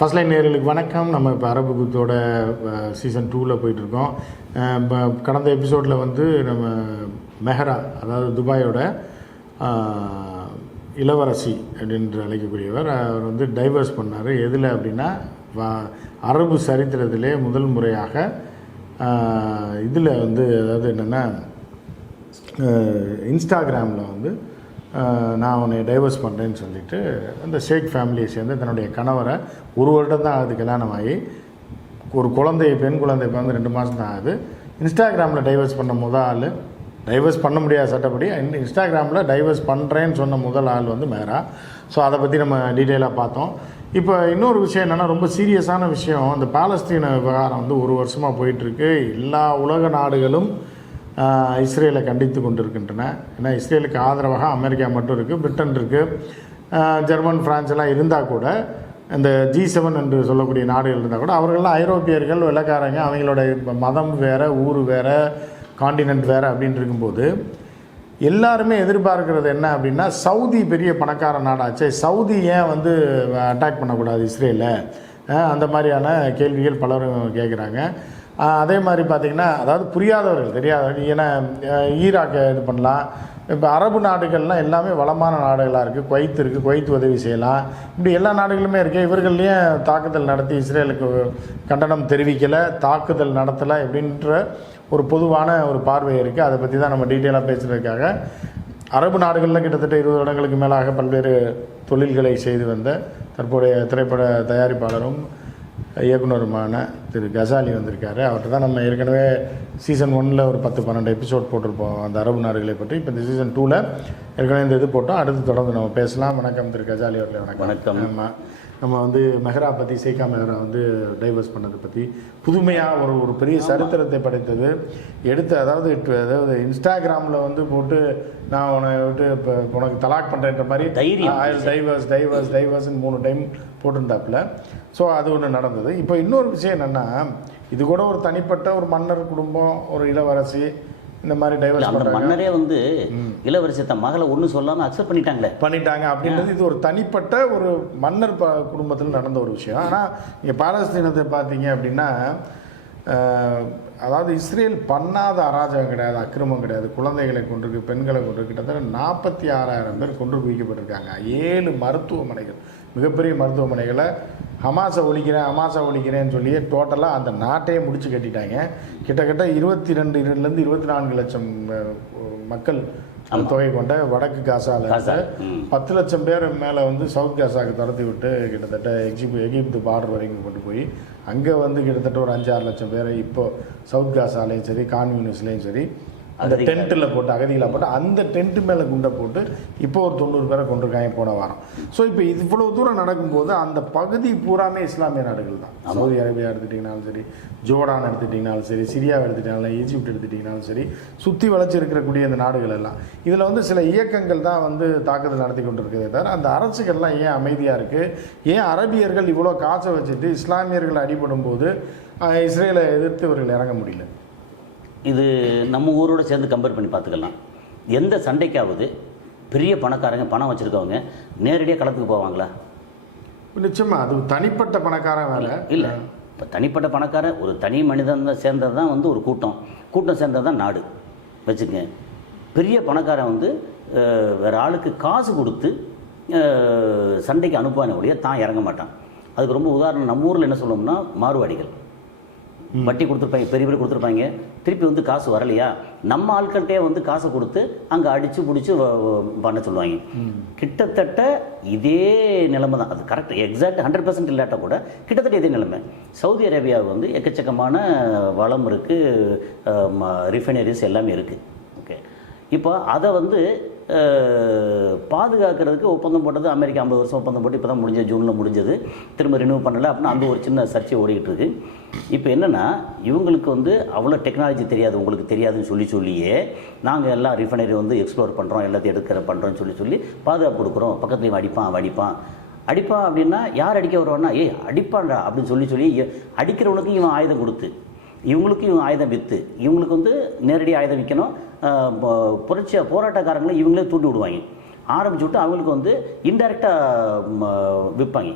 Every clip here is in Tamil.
ஃபர்ஸ்ட் லைன் நேயர்களுக்கு வணக்கம். நம்ம இப்போ அரபு குத்தோட சீசன் 2ல் போயிட்டுருக்கோம். கடந்த எபிசோடில் வந்து நம்ம மெஹரா, அதாவது துபாயோட இளவரசி அப்படின்னு அழைக்கக்கூடியவர், அவர் வந்து டைவர்ஸ் பண்ணார். எதில் அப்படின்னா அரபு சரித்திரத்திலே முதல் முறையாக இதில் வந்து, அதாவது என்னென்னா இன்ஸ்டாகிராமில் வந்து நான் உன்னை டைவர்ஸ் பண்ணுறேன்னு சொல்லிவிட்டு அந்த ஷேக் ஃபேமிலியை சேர்ந்து தன்னுடைய கணவரை 1 வருடம் தான் ஆகுது கல்யாணம் ஆகி, ஒரு குழந்தை, பெண் குழந்தை வந்து 2 மாதம் தான் ஆகுது. இன்ஸ்டாகிராமில் டைவர்ஸ் பண்ண முதல் ஆள், டைவர்ஸ் பண்ண முடியாத சட்டப்படி இன்ஸ்டாகிராமில் டைவர்ஸ் பண்ணுறேன்னு சொன்ன முதல் ஆள் வந்து மெஹரா. ஸோ அதை பற்றி நம்ம டீட்டெயிலாக பார்த்தோம். இப்போ இன்னொரு விஷயம் என்னென்னா, ரொம்ப சீரியஸான விஷயம். இந்த பாலஸ்தீன விவகாரம் வந்து 1 வருஷமாக போயிட்டுருக்கு. எல்லா உலக நாடுகளும் இஸ்ரேலை கண்டித்து கொண்டிருக்கின்றன. ஏன்னா இஸ்ரேலுக்கு ஆதரவாக அமெரிக்கா மட்டும் இருக்குது, பிரிட்டன் இருக்குது, ஜெர்மன், ஃப்ரான்ஸ் எல்லாம் இருந்தால் கூட, இந்த G7 என்று சொல்லக்கூடிய நாடுகள் இருந்தால் கூட, அவர்கள்லாம் ஐரோப்பியர்கள், வெள்ளைக்காரங்க, அவங்களோட மதம் வேறு, ஊர் வேறு, காண்டினென்ட் வேறு அப்படின்னு இருக்கும்போது எல்லாருமே எதிர்பார்க்கிறது என்ன அப்படின்னா, சவுதி பெரிய பணக்கார நாடாச்சே, சவுதி ஏன் வந்து அட்டாக் பண்ணக்கூடாது இஸ்ரேலை, அந்த மாதிரியான கேள்விகள் பலரும் கேட்குறாங்க. அதே மாதிரி பார்த்திங்கன்னா, அதாவது புரியாதவர்கள், தெரியாதவர்கள், ஏன்னா ஈராக்கை இது பண்ணலாம். இப்போ அரபு நாடுகள்லாம் எல்லாமே வளமான நாடுகளாக இருக்குது. குவைத் இருக்குது, குவைத் உதவி செய்யலாம். இப்படி எல்லா நாடுகளுமே இருக்குது. இவர்கள்லேயும் தாக்குதல் நடத்தி இஸ்ரேலுக்கு கண்டனம் தெரிவிக்கலை, தாக்குதல் நடத்தலை அப்படின்ற ஒரு பொதுவான ஒரு பார்வை இருக்குது. அதை பற்றி தான் நம்ம டீட்டெயிலாக பேசுகிறதுக்காக, அரபு நாடுகளில் கிட்டத்தட்ட 20 வருடங்களுக்கு மேலாக பல்வேறு தொழில்களை செய்து வந்த தற்போதைய திரைப்பட தயாரிப்பாளரும் இயக்குனருமான திரு கசாலி வந்திருக்காரு. அவர்கிட்ட தான் நம்ம ஏற்கனவே சீசன் 1ல் ஒரு 10-12 எபிசோட் போட்டிருப்போம் அந்த அரபு நாடுகளை பற்றி. இப்போ இந்த சீசன் 2ல் ஏற்கனவே இந்த இது போட்டோம். அடுத்து தொடர்ந்து நம்ம பேசலாம். வணக்கம் திரு கசாலி அவர்களே. வணக்கம். நம்ம வந்து மெஹரா பற்றி, ஷேகா மெஹரா வந்து டைவர்ஸ் பண்ணதை பற்றி புதுமையாக ஒரு பெரிய சரித்திரத்தை படைத்தது எடுத்து, அதாவது இன்ஸ்டாகிராமில் வந்து போட்டு நான் உன்னை விட்டு இப்போ உனக்கு தலாக் பண்ணுறேன்ற மாதிரி டைவர்ஸ்ன்னு 3 டைம் போட்டிருந்தாப்புல. ஸோ அது ஒன்று நடந்தது. இப்போ இன்னொரு விஷயம் என்னென்னா, இது கூட ஒரு தனிப்பட்ட ஒரு மன்னர் குடும்பம், ஒரு இளவரசி இந்த மாதிரி டைவர்ஸ் பண்ணுறாங்க. மன்னரே வந்து இளவரசி தன் மகளை ஒன்றும் சொல்லாமல் அக்செப்ட் பண்ணிட்டாங்க அப்படின்றது இது ஒரு தனிப்பட்ட ஒரு மன்னர் குடும்பத்தில் நடந்த ஒரு விஷயம். ஆனால் இங்கே பாலஸ்தீனத்தை பார்த்தீங்க அப்படின்னா, அதாவது இஸ்ரேல் பண்ணாத அராஜகம் கிடையாது, அக்கிரமம் கிடையாது. குழந்தைகளை கொண்டிருக்கு, பெண்களை கொண்டிருக்கு. கிட்டத்தட்ட 46,000 பேர் கொன்று குவிக்கப்பட்டிருக்காங்க. 7 மருத்துவமனைகள், மிகப்பெரிய மருத்துவமனைகளை ஹமாஸை ஒழிக்கிறேன்னு சொல்லி டோட்டலாக அந்த நாட்டையே முடிச்சு கட்டிட்டாங்க. கிட்டத்தட்ட 22 24 லட்சம் மக்கள் தொகை கொண்ட வடக்கு காசாவில் 10 லட்சம் பேர் மேலே வந்து சவுத் காசாவுக்கு துரத்தி விட்டு கிட்டத்தட்ட எகிப்து பார்டர் வரைக்கும் கொண்டு போய் அங்கே வந்து கிட்டத்தட்ட ஒரு 5-6 லட்சம் பேரை இப்போது சவுத் காசாலையும் சரி, கான் யூனிஸ்லேயும் சரி, அந்த டென்ட்டில் போட்டு, அகதிகளாக போட்டு, அந்த டென்ட்டு மேலே குண்டை போட்டு இப்போ ஒரு 90 பேரை கொண்டிருக்காங்க போன வாரம். ஸோ இப்போ இவ்வளோ தூரம் நடக்கும்போது அந்த பகுதி பூராமே இஸ்லாமிய நாடுகள் தான். சவுதி அரேபியா எடுத்துட்டிங்கனாலும் சரி, ஜோர்டான் எடுத்துட்டிங்கனாலும் சரி, சிரியாவை எடுத்துட்டிங்கனாலும், ஈஜிப்ட் எடுத்துட்டிங்கனாலும் சரி, சுற்றி வளைச்சி இருக்கக்கூடிய இந்த நாடுகள் எல்லாம், இதில் வந்து சில இயக்கங்கள் தான் வந்து தாக்குதல் நடத்தி கொண்டு இருக்கிறதே தவிர அந்த அரசுகள்லாம் ஏன் அமைதியாக இருக்குது? ஏன் அரபியர்கள் இவ்வளோ காசை வச்சுட்டு இஸ்லாமியர்கள் அடிபடும் போது இஸ்ரேலை எதிர்த்து இவர்கள் இறங்க முடியல? இது நம்ம ஊரோடு சேர்ந்து கம்பேர் பண்ணி பார்த்துக்கலாம். எந்த சண்டைக்காவது பெரிய பணக்காரங்க, பணம் வச்சுருக்கவங்க நேரடியாக களத்துக்கு போவாங்களா? நிச்சயமாக அது தனிப்பட்ட பணக்காரன் வேலை இல்லை. இப்போ தனிப்பட்ட பணக்காரன், ஒரு தனி மனிதன் சேர்ந்தது தான் வந்து ஒரு கூட்டம் சேர்ந்தது தான் நாடு வச்சுக்கங்க. பெரிய பணக்காரன் வந்து வேறு ஆளுக்கு காசு கொடுத்து சண்டைக்கு அனுப்புவானே ஒழிய தான் இறங்க மாட்டான். அதுக்கு ரொம்ப உதாரணம் நம்ம ஊரில் என்ன சொல்லுவோம்னா, மார்வாடிகள் வட்டி கொடுத்துருப்பாங்க, பெரிய கொடுத்துருப்பாங்க, திருப்பி வந்து காசு வரலையா, நம்ம ஆட்கள்கிட்டே வந்து காசை கொடுத்து அங்கே அடித்து பிடிச்சி பண்ண சொல்லுவாங்க. கிட்டத்தட்ட இதே நிலைமை தான். அது கரெக்ட், எக்ஸாக்ட் 100% இல்லாட்டா கூட கிட்டத்தட்ட இதே நிலைமை. சவுதி அரேபியா வந்து எக்கச்சக்கமான வளம் இருக்குது, ரிஃபைனரிஸ் எல்லாமே இருக்குது. ஓகே, இப்போ அதை வந்து பாதுகாக்கிறதுக்கு ஒப்பந்தம் போட்டது அமெரிக்கா. 50 வருஷம் ஒப்பந்தம் போட்டு இப்போ தான் முடிஞ்சது, ஜூனில் முடிஞ்சது, திரும்ப ரினியூ பண்ணலை அப்படின்னா அந்த ஒரு சின்ன சர்ச்சை ஓடிக்கிட்டு இருக்கு. இப்போ என்னென்னா, இவங்களுக்கு வந்து அவ்வளோ டெக்னாலஜி தெரியாது, உங்களுக்கு தெரியாதுன்னு சொல்லியே நாங்கள் எல்லாம் ரிஃபைனரி வந்து எக்ஸ்ப்ளோர் பண்ணுறோம், எல்லாத்தையும் பண்ணுறோன்னு சொல்லி பாதுகாப்பு கொடுக்குறோம். பக்கத்துலேயும் அடிப்பான் அப்படின்னா யார் அடிக்க வருவான்னா, அடிப்பான்டா அப்படின்னு சொல்லி அடிக்கிறவனுக்கு இவன் ஆயுதம் கொடுத்து, இவங்களுக்கு இவங்க ஆயுதம் விற்று, இவங்களுக்கு வந்து நேரடி ஆயுதம் விற்கணும், போராட்டக்காரங்களை இவங்களே தூண்டி விடுவாங்க. ஆரம்பிச்சு விட்டு அவங்களுக்கு வந்து இன்டெரக்டாக விற்பாங்க.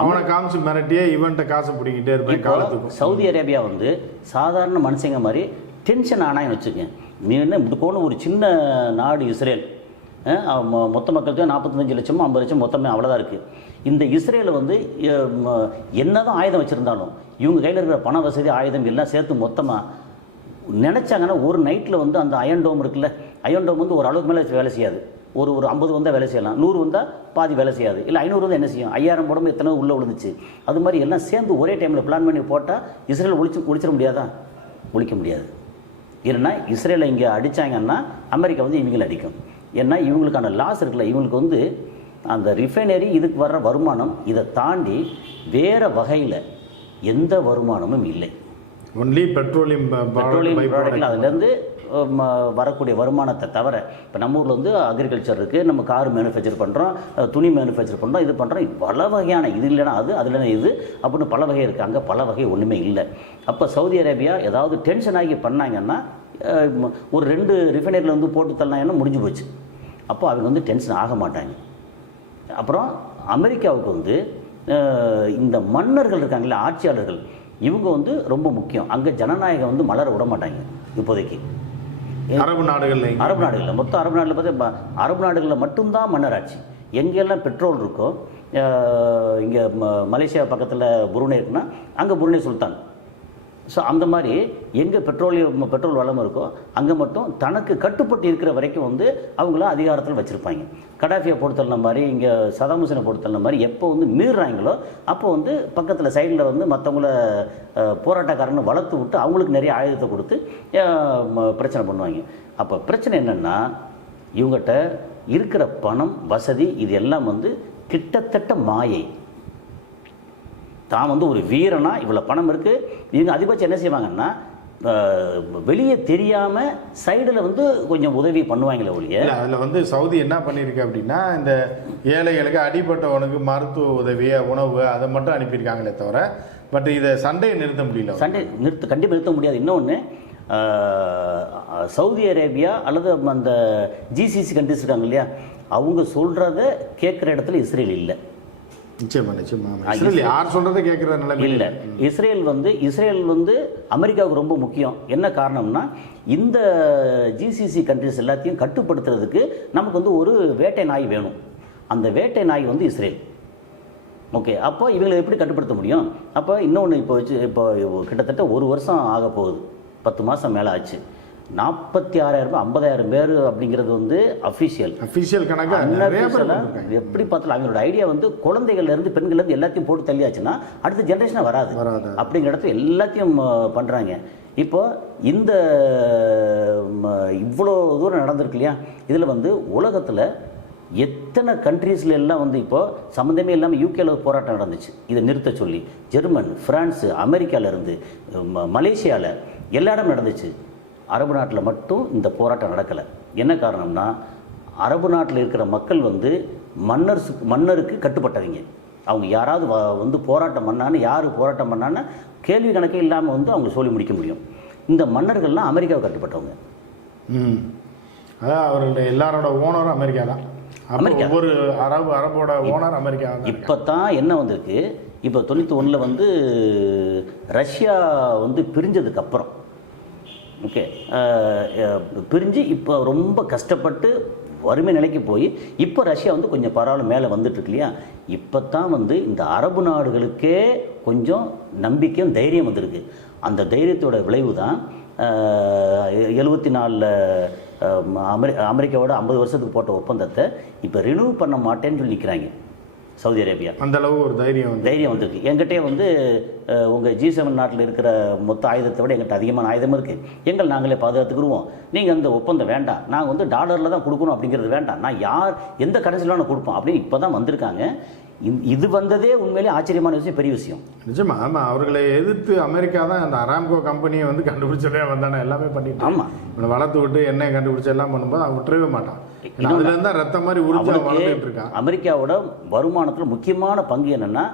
அவனை காமிச்சு மிரட்டியே இவன்ட்ட காசை பிடிக்கிட்டே இருப்பேன் காலத்துக்கு. சவுதி அரேபியா வந்து சாதாரண மனுஷங்க மாதிரி டென்ஷன் ஆனான்னு வச்சுக்கோங்க. நீ என்ன இப்படி போன ஒரு சின்ன நாடு இஸ்ரேல், மொத்த மக்களுக்கு 45 லட்சமோ 50 லட்சம் மொத்தமே அவ்வளோதான் இருக்குது. இந்த இஸ்ரேலை வந்து என்னதான் ஆயுதம் வச்சுருந்தாலும் இவங்க கையில் இருக்கிற பண வசதி ஆயுதம் எல்லாம் சேர்த்து மொத்தமாக நினச்சாங்கன்னா ஒரு நைட்டில் வந்து அந்த அயன் டோம் இருக்குல்ல, அயன் டோம் வந்து ஒரு அளவுக்கு மேலே வேலை செய்யாது. ஒரு 50 வந்தால் வேலை செய்யலாம், 100 வந்தால் பாதி வேலை செய்யாது, இல்லை 500 வந்தால் என்ன செய்யும், 5000 போடும்போது எத்தனை உள்ளே விழுந்துச்சு. அது மாதிரி எல்லாம் சேர்ந்து ஒரே டைமில் பிளான் பண்ணி போட்டால் இஸ்ரேல் ஒழிச்சிட முடியாதா? ஒழிக்க முடியாது. ஏன்னா இஸ்ரேலை இங்கே அடித்தாங்கன்னா அமெரிக்கா வந்து இவங்களை அடிக்கும். ஏன்னா இவங்களுக்கான லாஸ் இருக்குல்ல, இவங்களுக்கு வந்து அந்த ரிஃபைனரி இதுக்கு வர்ற வருமானம் இதை தாண்டி வேறு வகையில் எந்த வருமானமும் இல்லை. ஒன்லி பெட்ரோலியம் ப்ராடக்ட் அதுலேருந்து வரக்கூடிய வருமானத்தை தவிர, இப்போ நம்ம ஊரில் வந்து அக்ரிகல்ச்சர் இருக்குது, நம்ம கார் மேனுஃபேக்சர் பண்ணுறோம், துணி மேனுஃபேக்சர் பண்ணுறோம், இது பண்ணுறோம், பல வகையான இது இல்லைன்னா அது இல்லைன்னா இது அப்படின்னு பல வகை இருக்குது. அங்கே பல வகை ஒன்றுமே இல்லை. அப்போ சவுதி அரேபியா ஏதாவது டென்ஷன் ஆகி பண்ணாங்கன்னா ஒரு 2 ரிஃபைனரியில் வந்து போட்டு தள்ளினாங்கன்னா முடிஞ்சு போச்சு. அப்போ அவங்க வந்து டென்ஷன் ஆக மாட்டாங்க. அப்புறம் அமெரிக்காவுக்கு வந்து இந்த மன்னர்கள் இருக்காங்களே, ஆட்சியாளர்கள், இவங்க வந்து ரொம்ப முக்கியம். அங்கே ஜனநாயகம் வந்து மலர விட மாட்டாங்க இப்போதைக்கு. அரபு நாடுகளில் மொத்தம் அரபு நாடுகளில் பார்த்தா அரபு நாடுகளில் மட்டும்தான் மன்னராட்சி. எங்கெல்லாம் பெட்ரோல் இருக்கோ, இங்கே மலேசியா பக்கத்தில் புருனே இருக்குன்னா அங்கே புருனே சுல்தான். ஸோ அந்த மாதிரி எங்கே பெட்ரோல் வளம் இருக்கோ அங்கே மட்டும் தனக்கு கட்டுப்பட்டு இருக்கிற வரைக்கும் வந்து அவங்கள அதிகாரத்தில் வச்சுருப்பாங்க. கடாஃபியை பொறுத்தள்ள மாதிரி, இங்கே சதாம் ஹுசேனை பொறுத்தள்ள மாதிரி எப்போ வந்து மீறுறாங்களோ அப்போ வந்து பக்கத்தில் சைடில் வந்து மற்றவங்கள போராட்டக்காரன்னு வளர்த்து விட்டு அவங்களுக்கு நிறைய ஆயுதத்தை கொடுத்து பிரச்சனை பண்ணுவாங்க. அப்போ பிரச்சனை என்னென்னா, இவங்ககிட்ட இருக்கிற பணம் வசதி இது எல்லாம் வந்து கிட்டத்தட்ட மாயை. தான் வந்து ஒரு வீரனா இவ்வளோ பணம் இருக்குது, இவங்க அதிகபட்சம் என்ன செய்வாங்கன்னா வெளியே தெரியாமல் சைடில் வந்து கொஞ்சம் உதவி பண்ணுவாங்களே ஒழிய. அதில் வந்து சவுதி என்ன பண்ணியிருக்கு அப்படின்னா, இந்த ஏழைகளுக்கு அடிப்பட்டவனுக்கு மருத்துவ உதவி, உணவு அதை மட்டும் அனுப்பியிருக்காங்களே தவிர, பட் இதை சண்டையை நிறுத்த முடியல. கண்டிப்பாக நிறுத்த முடியாது. இன்னொன்று, சவுதி அரேபியா அல்லது அந்த ஜிசிசி கண்ட்ரிஸ் இருக்காங்க இல்லையா, அவங்க சொல்கிறத கேட்குற இடத்துல இஸ்ரேல் இல்லை. யார் சொல்றதை கேட்கிற நிலைமை இல்லை. இஸ்ரேல் வந்து அமெரிக்காவுக்கு ரொம்ப முக்கியம். என்ன காரணம்னா, இந்த ஜிசிசி கண்ட்ரிஸ் எல்லாத்தையும் கட்டுப்படுத்துறதுக்கு நமக்கு வந்து ஒரு வேட்டை நாய் வேணும். அந்த வேட்டை நாய் வந்து இஸ்ரேல். ஓகே, அப்போ இவங்களை எப்படி கட்டுப்படுத்த முடியும்? அப்போ இன்னொன்று, இப்போ கிட்டத்தட்ட 1 வருஷம் ஆக போகுது, 10 மாதம் மேலே ஆச்சு. 46,000 50,000 பேர் அப்படிங்கிறது வந்து அஃபிஷியல் கணக்கு. எப்படி பார்த்தாலும் அவங்களோட ஐடியா வந்து குழந்தைகள்லேருந்து பெண்கள்லேருந்து எல்லாத்தையும் போட்டு தள்ளியாச்சுன்னா அடுத்த ஜென்ரேஷனாக வராது அப்படிங்கிற இடத்துல எல்லாத்தையும் பண்ணுறாங்க. இப்போ இந்த இவ்வளோ தூரம் நடந்திருக்கு இல்லையா, இதில் வந்து உலகத்தில் எத்தனை கண்ட்ரீஸில் எல்லாம் வந்து இப்போது சம்மந்தமே இல்லாமல் யூகேல போராட்டம் நடந்துச்சு இதை நிறுத்த சொல்லி. ஜெர்மன், ஃப்ரான்ஸு, அமெரிக்காவிலேருந்து மலேசியாவில் எல்லா இடமும் நடந்துச்சு. அரபு நாட்டில் மட்டும் இந்த போராட்டம் நடக்கலை. என்ன காரணம்னா, அரபு நாட்டில் இருக்கிற மக்கள் வந்து மன்னருக்கு கட்டுப்பட்டவங்க. அவங்க யாராவது வந்து போராட்டம் பண்ணான்னு, யார் போராட்டம் பண்ணான்னு கேள்வி கணக்கே இல்லாமல் வந்து அவங்க சொல்லி முடிக்க முடியும். இந்த மன்னர்கள்லாம் அமெரிக்காவை கட்டுப்பட்டவங்க. அதான் அவர்களுடைய எல்லாரோட ஓனரும் அமெரிக்கா தான். அமெரிக்கா ஒவ்வொரு அரபோட ஓனர் அமெரிக்கா. இப்போ தான் என்ன வந்திருக்கு, இப்போ 91 வந்து ரஷ்யா வந்து பிரிஞ்சதுக்கப்புறம், ஓகே, பிரிஞ்சு இப்போ ரொம்ப கஷ்டப்பட்டு வறுமை நிலைக்கு போய் இப்போ ரஷ்யா வந்து கொஞ்சம் பரவாயில்ல மேலே வந்துட்டுருக்கு இல்லையா. இப்போ தான் வந்து இந்த அரபு நாடுகளுக்கே கொஞ்சம் நம்பிக்கையும் தைரியம் வந்திருக்கு. அந்த தைரியத்தோட விளைவு தான் 74 அமெரிக்காவோட 50 வருஷத்துக்கு போட்ட ஒப்பந்தத்தை இப்போ ரினியூ பண்ண மாட்டேன்னு சொல்லி நிற்கிறாங்க சவுதி அரேபியா. அந்த அளவு ஒரு தைரியம் வந்திருக்கு. எங்கிட்டே வந்து உங்கள் G7 நாட்டில் இருக்கிற மொத்த ஆயுதத்தை விட எங்கிட்ட அதிகமான ஆயுதம் இருக்குது, நாங்களே பாதுகாத்துக்குருவோம், நீங்கள் அந்த ஒப்பந்தம் வேண்டாம், நாங்கள் வந்து டாலரில் தான் கொடுக்கணும் அப்படிங்கிறது வேண்டாம், நான் எந்த கரன்சியில் நான் கொடுப்போம் அப்படின்னு இப்போ தான் வந்திருக்காங்க. இது வந்ததே உண்மையிலே ஆச்சரியமான விஷயம், பெரிய விஷயம். நிஜமா. ஆமாம், அவர்களை எதிர்த்து அமெரிக்கா தான் அந்த அராம்கோ கம்பெனியை வந்து கண்டுபிடிச்சதே வந்தானே, எல்லாமே பண்ணிட்டு. ஆமாம், இவனை வளர்த்து விட்டு எண்ணெய் கண்டுபிடிச்சி எல்லாம் பண்ணும்போது அவன் விட்டுறவே மாட்டான். அதுலேருந்து தான் ரத்த மாதிரி உறுதியாக வளர்ந்துட்டு இருக்கான். அமெரிக்காவோட வருமானத்தில் முக்கியமான பங்கு என்னென்னா,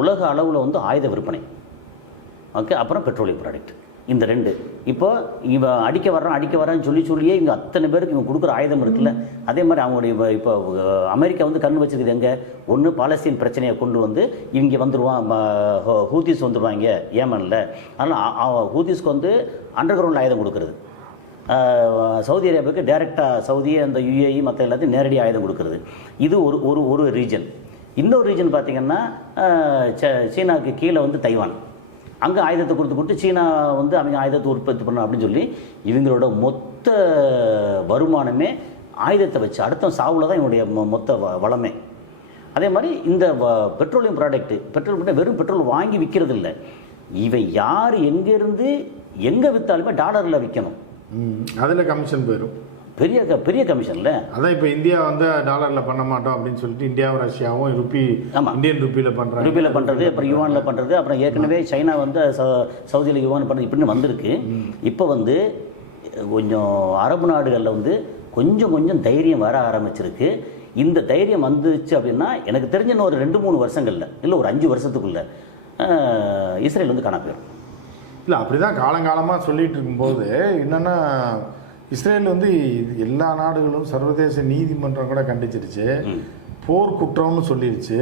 உலக அளவில் வந்து ஆயுத விற்பனை, ஓகே, அப்புறம் பெட்ரோலியம் ப்ராடக்ட். இந்த 2. இப்போ இவன் அடிக்க வரான்னு சொல்லியே இங்கே அத்தனை பேருக்கு இவன் கொடுக்குற ஆயுதம் இருக்குல்ல. அதே மாதிரி அவங்களுடைய இப்போ அமெரிக்கா வந்து கண் வச்சுருக்குது எங்கே, ஒன்று பாலஸ்தீன் பிரச்சனையை கொண்டு வந்து இங்கே வந்துடுவான், ஹூதிஸ் வந்துடுவாங்க ஏமனில். அதனால் ஹூதிஸ்க்கு வந்து அண்டர் கிரவுண்டில் ஆயுதம் கொடுக்குறது. சவுதி அரேபியாவுக்கு டைரெக்டாக சவுதி அந்த UAE மற்ற எல்லாத்தையும் நேரடி ஆயுதம் கொடுக்குறது. இது ஒரு ரீஜன். இன்னொரு ரீஜன் பார்த்திங்கன்னா சீனாவுக்கு கீழே வந்து தைவான். அங்கே ஆயுதத்தை கொடுத்து சீனா வந்து அவங்க ஆயுதத்தை உற்பத்தி பண்ணணும் அப்படின்னு சொல்லி இவங்களோட மொத்த வருமானமே ஆயுதத்தை வச்சு அடுத்த சாவில் தான் இவனுடைய மொத்த வளமே. அதே மாதிரி இந்த பெட்ரோலியம் ப்ராடக்ட் வெறும் பெட்ரோல் வாங்கி விற்கிறது இல்லை, இவை யார் எங்கேருந்து எங்கே விற்றாலுமே டாலரில் விற்கணும். அதில் கமிஷன் போயிடும், பெரிய கமிஷன்ல. அதான் இப்போ இந்தியா வந்து டாலரில் பண்ண மாட்டோம் அப்படின்னு சொல்லிட்டு இந்தியாவும் ரஷ்யாவும் இந்தியன் ருப்பியில் பண்ணுறது, அப்புறம் யுவானில் பண்ணுறது, அப்புறம் ஏற்கனவே சைனா வந்து சவுதியில் யுவான் பண்ணுறது இப்படின்னு வந்திருக்கு. இப்போ வந்து கொஞ்சம் அரபு நாடுகளில் வந்து கொஞ்சம் தைரியம் வர ஆரம்பிச்சிருக்கு. இந்த தைரியம் வந்துச்சு அப்படின்னா எனக்கு தெரிஞ்ச இன்னும் ஒரு 2-3 வருஷங்களில் இல்லை ஒரு 5 வருஷத்துக்குள்ள இஸ்ரேல் வந்து காண போயிடும். இல்லை அப்படி தான் காலங்காலமாக சொல்லிகிட்டு இருக்கும்போது என்னென்னா இஸ்ரேல் வந்து எல்லா நாடுகளும் சர்வதேச நீதிமன்றம் கூட கண்டிச்சிருச்சு, போர் குற்றம்னு சொல்லிடுச்சு.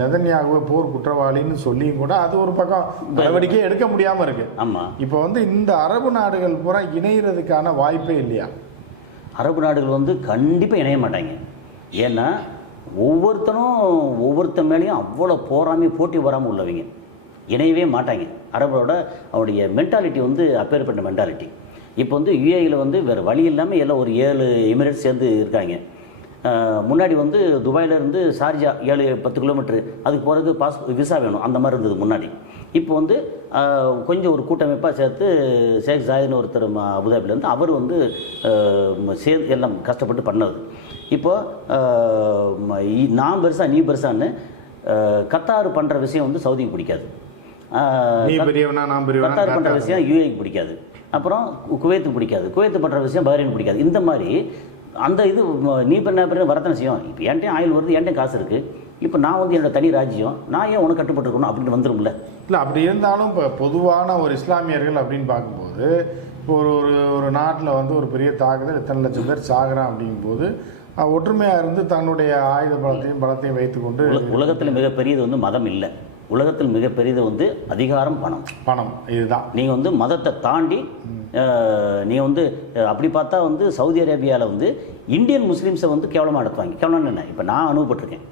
நெதன்யாகுவை போர் குற்றவாளின்னு சொல்லியும் கூட அது ஒரு பக்கம் நடவடிக்கை எடுக்க முடியாமல் இருக்குது. ஆமாம், இப்போ வந்து இந்த அரபு நாடுகள் பூரா இணைகிறதுக்கான வாய்ப்பே இல்லையா? அரபு நாடுகள் வந்து கண்டிப்பாக இணைய மாட்டாங்க. ஏன்னா ஒவ்வொருத்தன் மேலேயும் அவ்வளோ போட்டி வராமல் உள்ளவங்க இணையவே மாட்டாங்க. அரபோட அவருடைய மென்டாலிட்டி வந்து அப்பேற்பட்ட மென்டாலிட்டி. இப்போ வந்து UAEயில் வந்து வேறு வழி இல்லாமல் எல்லாம் ஒரு 7 எமிரேட்ஸ் சேர்ந்து இருக்காங்க. முன்னாடி வந்து துபாயிலேருந்து ஷார்ஜா 7-10 கிலோமீட்டரு, அதுக்கு போகிறதுக்கு விசா வேணும், அந்த மாதிரி இருந்தது முன்னாடி. இப்போ வந்து கொஞ்சம் ஒரு கூட்டமைப்பாக சேர்த்து ஷேக் ஜாயின்னு ஒருத்தர் அபுதாபிலேருந்து அவர் வந்து சேர்த்து எல்லாம் கஷ்டப்பட்டு பண்ணது. இப்போது நான் பெருசா நீ பெருசான்னு கத்தார் பண்ணுற விஷயம் வந்து சவுதிக்கு பிடிக்காது, கத்தார் பண்ணுற விஷயம் UAEக்கு பிடிக்காது, அப்புறம் குவைத்துக்கு பிடிக்காது, குவைத்து பண்ணுற விஷயம் பஹ்ரைன் பிடிக்காது. இந்த மாதிரி அந்த இது நீ பண்ண வரத்தனை செய்யும். இப்போ என்கிட்டையும் ஆயில் வருது, என்கிட்டையும் காசு இருக்குது, இப்போ நான் வந்து என்னோட தனி ராஜ்யம், நான் ஏன் உனக்கு கட்டுப்பட்டுருக்கணும் அப்படின்னு வந்துடும்ல. இல்லை அப்படி இருந்தாலும் இப்போ பொதுவான ஒரு இஸ்லாமியர்கள் அப்படின்னு பார்க்கும்போது இப்போ ஒரு நாட்டில் வந்து ஒரு பெரிய தாக்குதல் எத்தனை லட்சம் பேர் சாகுறான் அப்படிங்கும்போது ஒற்றுமையாக இருந்து தன்னுடைய ஆயுத பலத்தையும் வைத்துக்கொண்டு உலகத்தில் மிகப்பெரியது வந்து மதம் இல்லை, உலகத்தில் மிகப்பெரியது வந்து அதிகாரம், பணம். இதுதான் நீங்கள் வந்து மதத்தை தாண்டி நீங்கள் வந்து அப்படி பார்த்தா வந்து சவுதி அரேபியாவில் வந்து இந்தியன் முஸ்லீம்ஸை வந்து கேவலமாக நடத்துவாங்க. கேவலம்னு என்ன, இப்போ நான் அனுபவப்பட்டிருக்கேன்.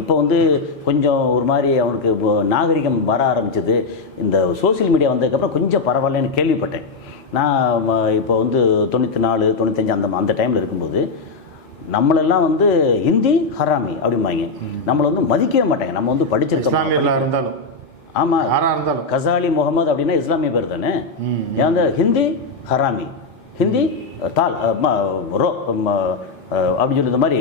இப்போ வந்து கொஞ்சம் ஒரு மாதிரி அவனுக்கு நாகரிகம் வர ஆரம்பிச்சது, இந்த சோசியல் மீடியா வந்ததுக்கப்புறம் கொஞ்சம் பரவாயில்லன்னு கேள்விப்பட்டேன். நான் இப்போ வந்து 94, 95 அந்த டைமில் இருக்கும்போது நம்மளெல்லாம் வந்து ஹிந்தி ஹராமி அப்படிம்பாங்க, நம்மளை வந்து மதிக்கவே மாட்டாங்க. நம்ம வந்து படிச்சிருக்கோம் இருந்தாலும் ஆமாம், இருந்தாலும் கசாலி முகமது அப்படின்னா இஸ்லாமிய பேர் தானே. ஏன் ஹிந்தி ஹராமி, ஹிந்தி தால் ரோ அப்படின்னு சொல்லி இந்த மாதிரி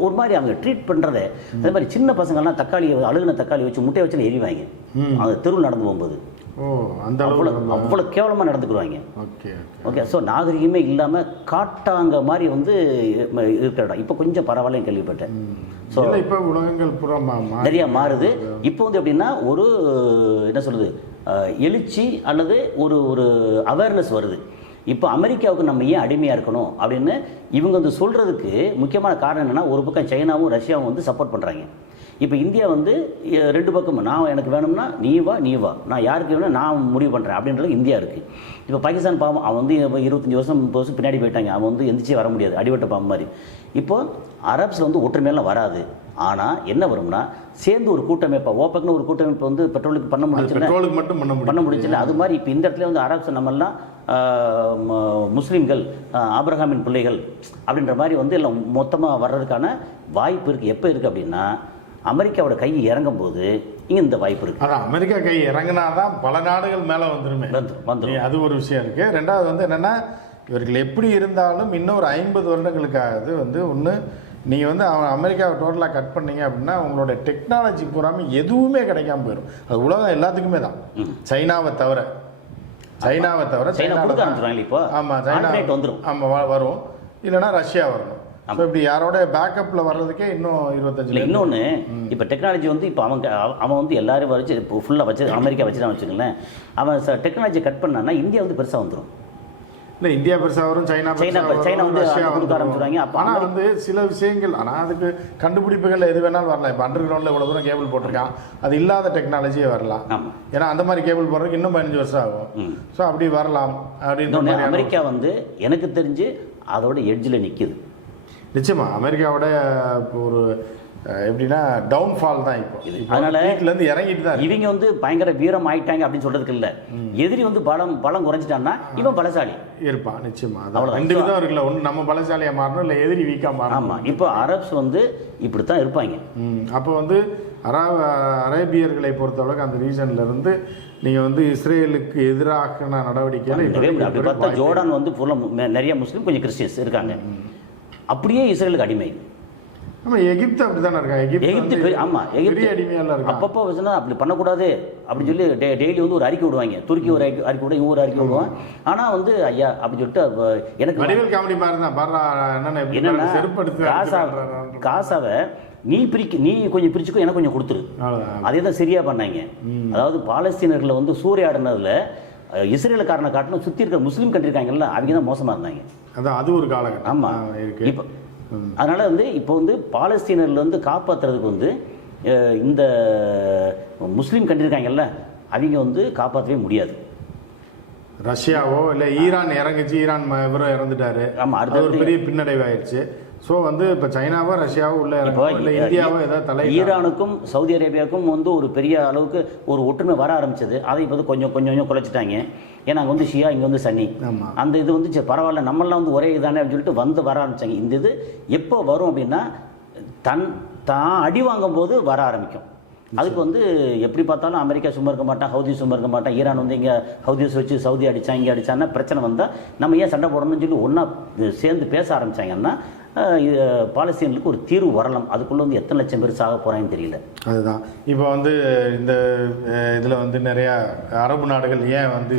ஒரு மாதிரி அவங்க ட்ரீட் பண்ணுறதே. அதே மாதிரி சின்ன பசங்கள்லாம் அழுகுன தக்காளி வச்சு முட்டையை வச்சு எரிவாங்க அந்த தெருவில் நடந்து போகும்போது. அவ்வளோ கேவலமாக நடந்துக்குருவாங்க. ஓகே, ஸோ நாகரிகமே இல்லாமல் காட்டாங்க மாதிரி வந்து இருக்கிற இடம் இப்போ கொஞ்சம் பரவாயில்ல கேள்விப்பட்டேன். ஸோ இப்போ உலகங்கள் நிறையா மாறுது. இப்போ வந்து எப்படின்னா ஒரு என்ன சொல்கிறது எழுச்சி அல்லது ஒரு அவேர்னஸ் வருது. இப்போ அமெரிக்காவுக்கு நம்ம ஏன் அடிமையாக இருக்கணும் அப்படின்னு இவங்க வந்து சொல்கிறதுக்கு முக்கியமான காரணம் என்னென்னா, ஒரு பக்கம் சைனாவும் ரஷ்யாவும் வந்து சப்போர்ட் பண்ணுறாங்க. இப்போ இந்தியா வந்து 2 பக்கமும் நான் எனக்கு வேணும்னா நீ வா, நான் யாருக்கு வேணும் நான் முடிவு பண்ணுறேன் அப்படின்றது இந்தியா இருக்குது. இப்போ பாகிஸ்தான் பாவம், அவன் வந்து 25 வருஷம் 30 வருஷம் பின்னாடி போயிட்டாங்க, அவன் வந்து எந்திரிச்சே வர முடியாது, அடிவட்ட பாம்பு மாதிரி. இப்போது அரப்ஸில் வந்து ஒற்றுமையெல்லாம் வராது. ஆனால் என்ன வரும்னா சேர்ந்து ஒரு கூட்டமைப்பா, ஓப்பக்னு ஒரு கூட்டமைப்பு வந்து பெட்ரோலுக்கு பண்ண முடிஞ்சுல, அது மாதிரி இப்போ இந்த இடத்துல வந்து அரப்ஸ் நம்மெல்லாம் முஸ்லீம்கள் ஆபிரகாமின் பிள்ளைகள் அப்படின்ற மாதிரி வந்து எல்லாம் மொத்தமாக வர்றதுக்கான வாய்ப்பு இருக்குது. எப்போ இருக்குது அப்படின்னா அமெரிக்காவோட கை இறங்கும் போது இங்கே இந்த வாய்ப்பு இருக்குது. அதான் அமெரிக்கா கை இறங்கினாதான் பல நாடுகள் மேலே வந்துடும். அது ஒரு விஷயம் இருக்குது. ரெண்டாவது வந்து என்னென்னா இவர்கள் எப்படி இருந்தாலும் இன்னொரு 50 வருடங்களுக்காக வந்து ஒன்று நீங்கள் வந்து அமெரிக்காவை டோட்டலாக கட் பண்ணீங்க அப்படின்னா உங்களோட டெக்னாலஜி பூராமே எதுவுமே கிடைக்காம போயிடும். அது உலகம் எல்லாத்துக்குமே தான், சைனாவை தவிர இப்போ ஆமாம் சைனா வந்துடும், ஆமாம் வரும், இல்லைனா ரஷ்யா வரணும். ஸோ இப்படி யாரோட பேக்கப்பில் வர்றதுக்கே இன்னும் 25 இல்லை இன்னொன்று இப்போ டெக்னாலஜி வந்து இப்போ அவன் வந்து எல்லாரும் வச்சு இப்போ ஃபுல்லாக வச்சு அமெரிக்கா வச்சு தான் வச்சுக்கங்களேன். அவன் டெக்னாலஜி கட் பண்ணான்னா இந்தியா வந்து பெருசாக வந்துடும். இல்லை இந்தியா பெருசாக வரும், சைனா வந்து ரஷ்யா கொடுக்க ஆரம்பிச்சிடுவாங்க. அப்போ ஆனால் வந்து சில விஷயங்கள் ஆனால் அதுக்கு கண்டுபிடிப்புகள் எது வேணாலும் வரலாம். இப்போ அண்டர் கிரவுண்டில் இவ்வளோ தூரம் கேபிள் போட்டிருக்கான், அது இல்லாத டெக்னாலஜியே வரலாம். ஏன்னா அந்த மாதிரி கேபிள் போடுறதுக்கு இன்னும் 15 வருஷம் ஆகும். ஸோ அப்படி வரலாம் அப்படின்னு அமெரிக்கா வந்து எனக்கு தெரிஞ்சு அதோட எட்ஜில் நிற்கிது. நிச்சயமா அமெரிக்காவோட ஒரு எப்படின்னா டவுன்ஃபால் தான் இப்போ. அதனால வீட்டிலேருந்து இறங்கிட்டு தான் இவங்க வந்து பயங்கர வீரம் ஆயிட்டாங்க அப்படின்னு சொல்றதுக்கு இல்லை. எதிரி வந்து பலம் குறைஞ்சிட்டான்னா இவன் பலசாலி இருப்பான். நிச்சயமா அவ்வளோ 2 விதம் இருக்குல்ல, ஒன்று நம்ம பலசாலியாக மாறணும், இல்லை எதிரி வீக்காக மாறணும். ஆமாம், இப்போ அரப்ஸ் வந்து இப்படி தான் இருப்பாங்க. அப்போ வந்து அரேபியர்களை பொறுத்தளவுக்கு அந்த ரீஜன்ல இருந்து நீங்கள் வந்து இஸ்ரேலுக்கு எதிராக நடவடிக்கைகள் அப்படி பார்த்தா ஜோர்டான் வந்து ஃபுல்லாக நிறைய முஸ்லீம், கொஞ்சம் கிறிஸ்டியன்ஸ் இருக்காங்க. அப்படியே இஸ்ரேலுக்கு அடிமை. ஆமாம், எகிப்து அப்படி தானே இருக்காங்க. எகிப்து ஆமாம், எகிப்து அடிமையால இருக்கு. அப்பப்போ வச்சுன்னா அப்படி பண்ணக்கூடாது அப்படின்னு சொல்லி டெய்லி வந்து ஒரு அறிக்கை விடுவாங்க. துருக்கி ஒரு அறிக்கை விட, இவங்க ஒரு அறிக்கை விடுவான். ஆனால் வந்து ஐயா அப்படின்னு சொல்லிட்டு எனக்கு வடிவேல் காமெடி மாதிரி தான் என்னன்னா காசாவை நீ கொஞ்சம் பிரிச்சுக்கோ, எனக்கு கொஞ்சம் கொடுத்துரு. அதே தான் சரியா பண்ணாங்க. அதாவது பாலஸ்தீனர்களை வந்து சூறையாடினதுல இஸ்ரேலுக்காரனை காட்டணும், சுற்றி இருக்கிற முஸ்லீம் கண்ட்ரி இருக்காங்கல்ல, அவங்க தான் மோசமாக இருந்தாங்க. அதான் அது ஒரு காலகட்டம். ஆமாம், இப்போ அதனால் வந்து இப்போ வந்து பாலஸ்தீனர்ல வந்து காப்பாற்றுறதுக்கு வந்து இந்த முஸ்லீம் கண்ட்ரி இருக்காங்கல்ல, அவங்க வந்து காப்பாற்றவே முடியாது. ரஷ்யாவோ இல்லை ஈரான் இறங்குச்சு, ஈரான் இவரும் இறந்துட்டாரு. ஆமாம், அது ஒரு பெரிய பின்னடைவாயிருச்சு. ஸோ வந்து இப்போ சைனாவோ ரஷ்யாவோ உள்ள இல்லை இந்தியாவோ ஏதாவது தலை ஈரானுக்கும் சவுதி அரேபியாவுக்கும் வந்து ஒரு பெரிய அளவுக்கு ஒரு ஒற்றுமை வர ஆரம்பிச்சது. அதை இப்போ கொஞ்சம் கொஞ்சம் குறைச்சிட்டாங்க. ஏன்னா அங்கே வந்து ஷியா, இங்கே வந்து சன்னி. அந்த இது வந்து பரவாயில்ல, நம்மளாம் வந்து ஒரே இதானே அப்படின்னு சொல்லிட்டு வர ஆரம்பித்தாங்க. இந்த இது எப்போ வரும் அப்படின்னா தான் அடி வாங்கும் போது வர ஆரம்பிக்கும். அதுக்கு வந்து எப்படி பார்த்தாலும் அமெரிக்கா சும்மா இருக்க மாட்டான், ஹவுதி சும்மா இருக்க மாட்டான். ஈரான் வந்து இங்கே ஹவுதிஸ் வச்சு சவுதி அடித்தா, இங்கே அடித்தான்னா பிரச்சனை வந்தால் நம்ம ஏன் சண்டை போடணும்னு சொல்லி ஒன்றா சேர்ந்து பேச ஆரம்பித்தாங்கன்னா பாலஸ்தீனுக்கு ஒரு தீர்வு வரலாம். அதுக்குள்ளே வந்து எத்தனை லட்சம் பேர் சாக போகிறாங்கன்னு தெரியல. அதுதான் இப்போ வந்து இந்த இதில் வந்து நிறையா அரபு நாடுகள் ஏன் வந்து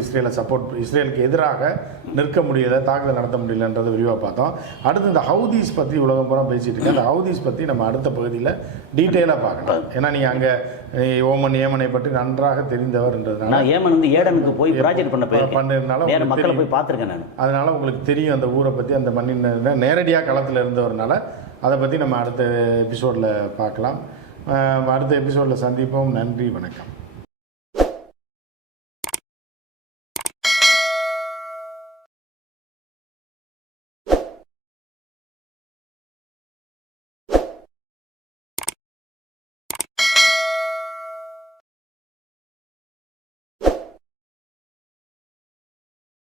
இஸ்ரேலுக்கு எதிராக நிற்க முடியலை, தாக்குதல் நடத்த முடியலன்றதை விரிவாக பார்த்தோம். அடுத்து இந்த ஹவுதீஸ் பற்றி உலகம் பூரா பேசிகிட்டு இருக்கேன். அந்த ஹவுதீஸ் பற்றி நம்ம அடுத்த பகுதியில் டீட்டெயிலாக பார்க்கலாம். ஏன்னா நீங்கள் அங்கே ஏமனை பற்றி நன்றாக தெரிந்தவர்ன்றதுனால நான் ஏமன் வந்து ஏடனுக்கு போய் ப்ராஜெக்ட் பண்ணதுனால மக்களை போய் பார்த்துருக்கேன் நான். அதனால் உங்களுக்கு தெரியும் அந்த ஊரை பற்றி, அந்த மண்ணின் நேரடியாக களத்தில் இருந்தவர்னால அதை பற்றி நம்ம அடுத்த எபிசோடில் பார்க்கலாம். அடுத்த எபிசோடில் சந்திப்போம். நன்றி, வணக்கம்.